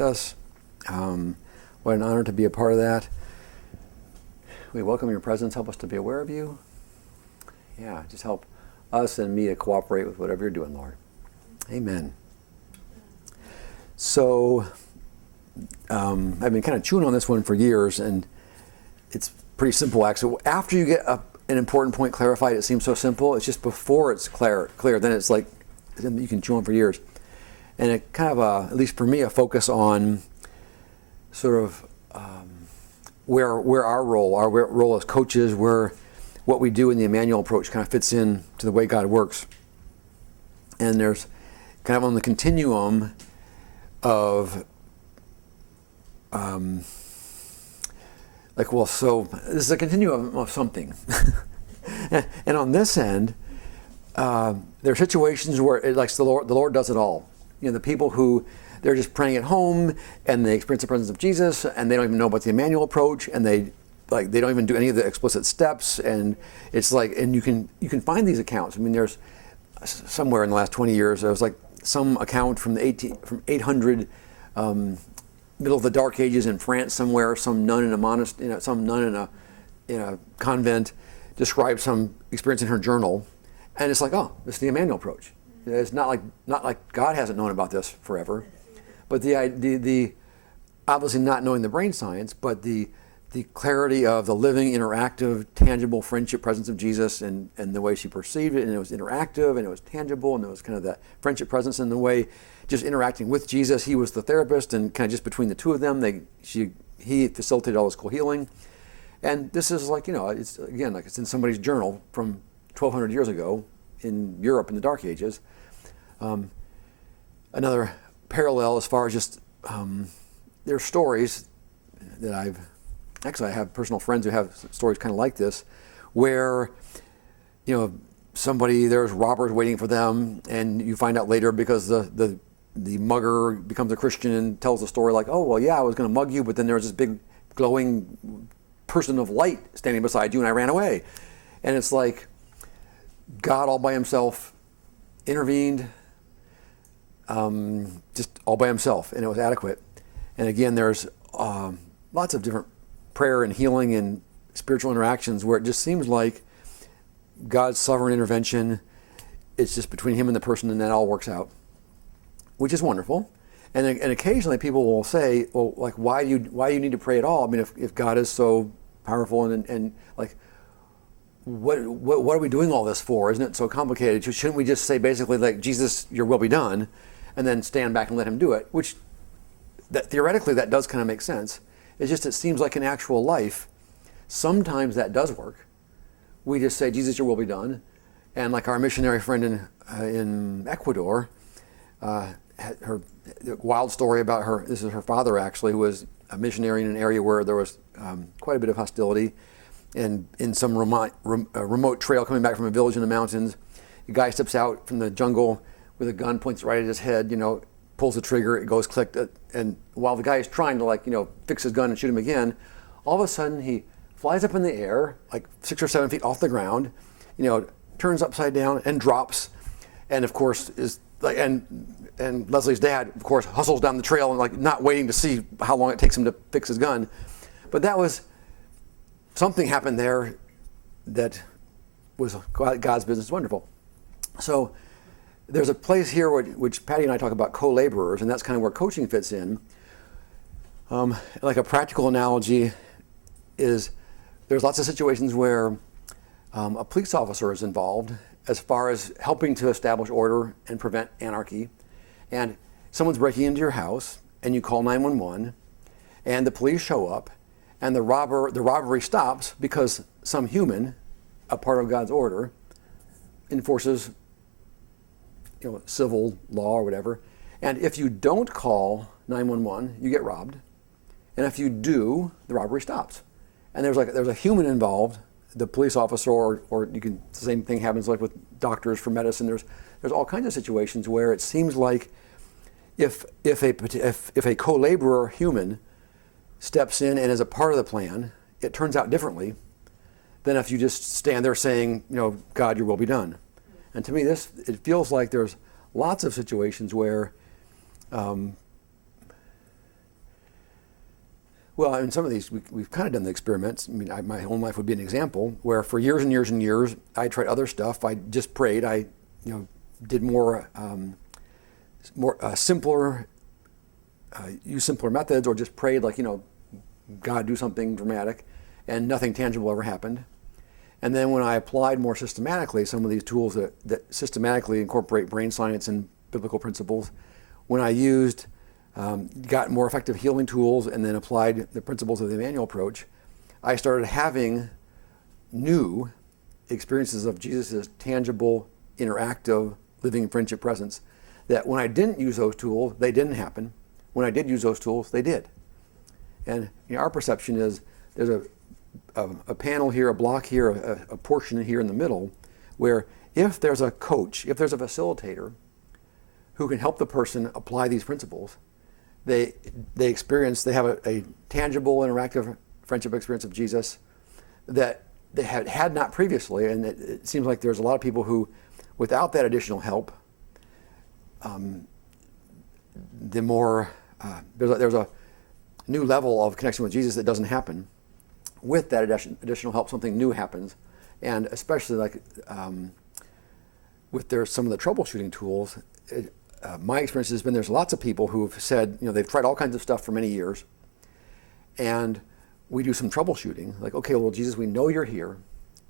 us. What an honor to be a part of that. We welcome your presence. Help us to be aware of you. Yeah, just help us and me to cooperate with whatever you're doing, Lord. Amen. So, I've been kind of chewing on this one for years, and it's pretty simple, actually. After you get an important point clarified, it seems so simple. It's just before it's clear. Then it's like you can chew on for years. And it kind of, at least for me, a focus on sort of where our role as coaches, where what we do in the Immanuel Approach kind of fits in to the way God works. And there's kind of on the continuum of, so this is a continuum of something. And on this end, there are situations where the Lord does it all. You know, the people who they're just praying at home and they experience the presence of Jesus and they don't even know about the Immanuel Approach and they don't even do any of the explicit steps, and it's like, and you can find these accounts. I mean, there's somewhere in the last 20 years there was like some account from 800 middle of the Dark Ages in France somewhere, some nun in a monastery, some nun in a convent described some experience in her journal, and it's like, oh, this is the Immanuel Approach. It's not like God hasn't known about this forever, but the obviously not knowing the brain science, but the clarity of the living, interactive, tangible friendship presence of Jesus and the way she perceived it, and it was interactive and it was tangible, and there was kind of that friendship presence in the way just interacting with Jesus. He was the therapist, and kind of just between the two of them, he facilitated all this cool healing. And this is like, it's again like it's in somebody's journal from 1,200 years ago in Europe in the Dark Ages. Another parallel as far as just there are stories that I have personal friends who have stories kind of like this, where there's robbers waiting for them, and you find out later because the mugger becomes a Christian and tells the story like, oh well, yeah, I was going to mug you, but then there was this big glowing person of light standing beside you and I ran away. And it's like God all by himself intervened, just all by himself, and it was adequate. And again, there's lots of different prayer and healing and spiritual interactions where it just seems like God's sovereign intervention, it's just between him and the person, and that all works out, which is wonderful. And occasionally people will say, well, like, why do you need to pray at all? I mean, if God is so powerful and like, what are we doing all this for? Isn't it so complicated? Shouldn't we just say basically like, Jesus, your will be done, and then stand back and let him do it? Which theoretically that does kind of make sense. It's just, it seems like in actual life, sometimes that does work. We just say, Jesus, your will be done. And like our missionary friend in Ecuador, her wild story about this is her father actually, who was a missionary in an area where there was quite a bit of hostility. And in some remote trail coming back from a village in the mountains, the guy steps out from the jungle with a gun, points right at his head, pulls the trigger, it goes click, and while the guy is trying to fix his gun and shoot him again, all of a sudden he flies up in the air, like 6 or 7 feet off the ground, turns upside down and drops, and of course is like, and Leslie's dad, of course, hustles down the trail and like not waiting to see how long it takes him to fix his gun. But that was, something happened there that was God's business. Wonderful. So there's a place here which Patti and I talk about co-laborers, and that's kind of where coaching fits in. Like a practical analogy is there's lots of situations where a police officer is involved as far as helping to establish order and prevent anarchy. And someone's breaking into your house, and you call 911, and the police show up, and the robbery stops because some human, a part of God's order, enforces civil law or whatever. And if you don't call 911, you get robbed. And if you do, the robbery stops. And there's a human involved, the police officer, or the same thing happens like with doctors for medicine. There's all kinds of situations where it seems like if a co-laborer human steps in and is a part of the plan, it turns out differently than if you just stand there saying, God, your will be done. And to me, it feels like there's lots of situations where Well, in some of these, we've kind of done the experiments. I mean, my own life would be an example where for years and years and years, I tried other stuff. I just prayed. I, did more simpler, use simpler methods, or just prayed like, God do something dramatic, and nothing tangible ever happened. And then when I applied more systematically some of these tools that systematically incorporate brain science and biblical principles, when I got more effective healing tools and then applied the principles of the Immanuel Approach, I started having new experiences of Jesus' tangible, interactive, living friendship presence, that when I didn't use those tools, they didn't happen. When I did use those tools, they did. And our perception is there's a panel here, a block here, a portion here in the middle, where if there's a coach, if there's a facilitator who can help the person apply these principles, they have a tangible, interactive friendship experience of Jesus that they had not previously. And it seems like there's a lot of people who, without that additional help, there's a new level of connection with Jesus that doesn't happen. With that additional help, something new happens. And especially with some of the troubleshooting tools, my experience has been there's lots of people who have said, they've tried all kinds of stuff for many years, and we do some troubleshooting. Like, okay, well, Jesus, we know you're here.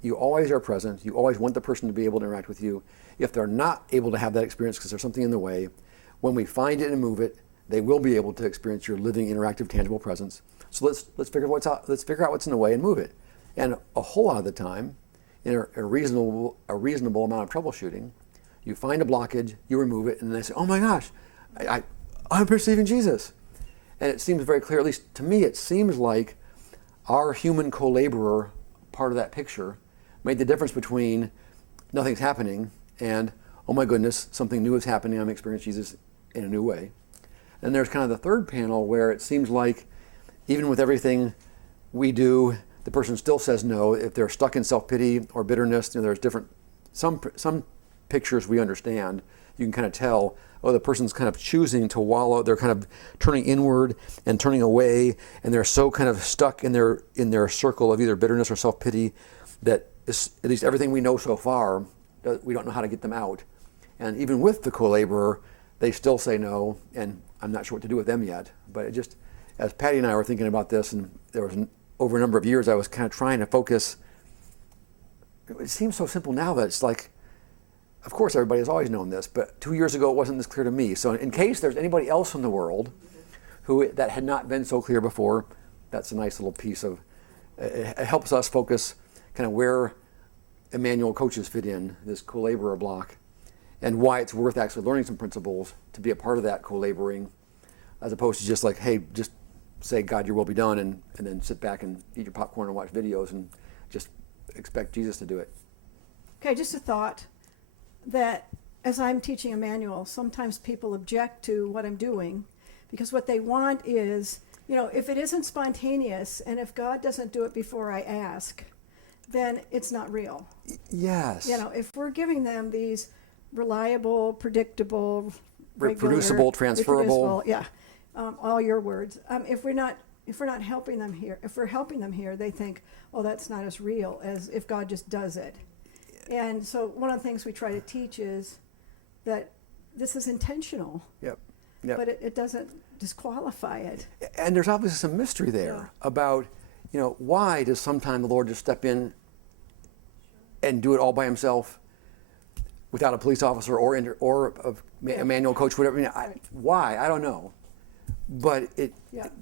You always are present. You always want the person to be able to interact with you. If they're not able to have that experience because there's something in the way, when we find it and move it, they will be able to experience your living, interactive, tangible presence. So let's figure out what's in the way and move it. And a whole lot of the time, in a reasonable amount of troubleshooting, you find a blockage, you remove it, and then they say, "Oh my gosh, I'm perceiving Jesus." And it seems very clear, at least to me, it seems like our human co-laborer part of that picture made the difference between nothing's happening and, oh my goodness, something new is happening, I'm experiencing Jesus in a new way. And there's kind of the third panel where it seems like even with everything we do, the person still says no. If they're stuck in self-pity or bitterness, there's some pictures we understand. You can kind of tell, the person's kind of choosing to wallow. They're kind of turning inward and turning away, and they're so kind of stuck in their circle of either bitterness or self-pity that at least everything we know so far, we don't know how to get them out. And even with the co-laborer, they still say no, and I'm not sure what to do with them yet. But it just, as Patti and I were thinking about this, and there was over a number of years, I was kind of trying to focus. It seems so simple now that it's like, of course everybody has always known this, but 2 years ago it wasn't this clear to me. So in case there's anybody else in the world that had not been so clear before, that's a nice little piece of, it helps us focus kind of where Immanuel coaches fit in, this co-laborer block, and why it's worth actually learning some principles to be a part of that co-laboring, as opposed to just like, hey, just say, God, your will be done, and then sit back and eat your popcorn and watch videos and just expect Jesus to do it. Okay, just a thought that as I'm teaching Immanuel, sometimes people object to what I'm doing because what they want is, if it isn't spontaneous and if God doesn't do it before I ask, then it's not real. Yes. If we're giving them these reliable, predictable, reproducible, transferable, all your words. If we're not helping them here, if we're helping them here, they think, oh, that's not as real as if God just does it. And so one of the things we try to teach is that this is intentional. Yep. But it doesn't disqualify it. And there's obviously some mystery there about, why does sometimes the Lord just step in and do it all by himself without a police officer or a manual coach, whatever. Why? I don't know. But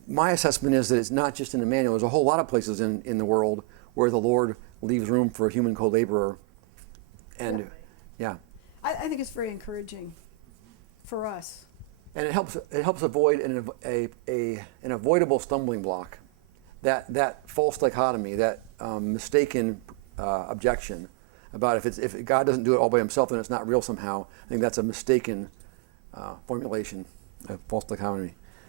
my assessment is that it's not just in Immanuel. There's a whole lot of places in the world where the Lord leaves room for a human co-laborer. And I think it's very encouraging for us. And it helps avoid an avoidable stumbling block, that false dichotomy, that mistaken objection about if God doesn't do it all by himself, then it's not real somehow. I think that's a mistaken formulation of false dichotomy.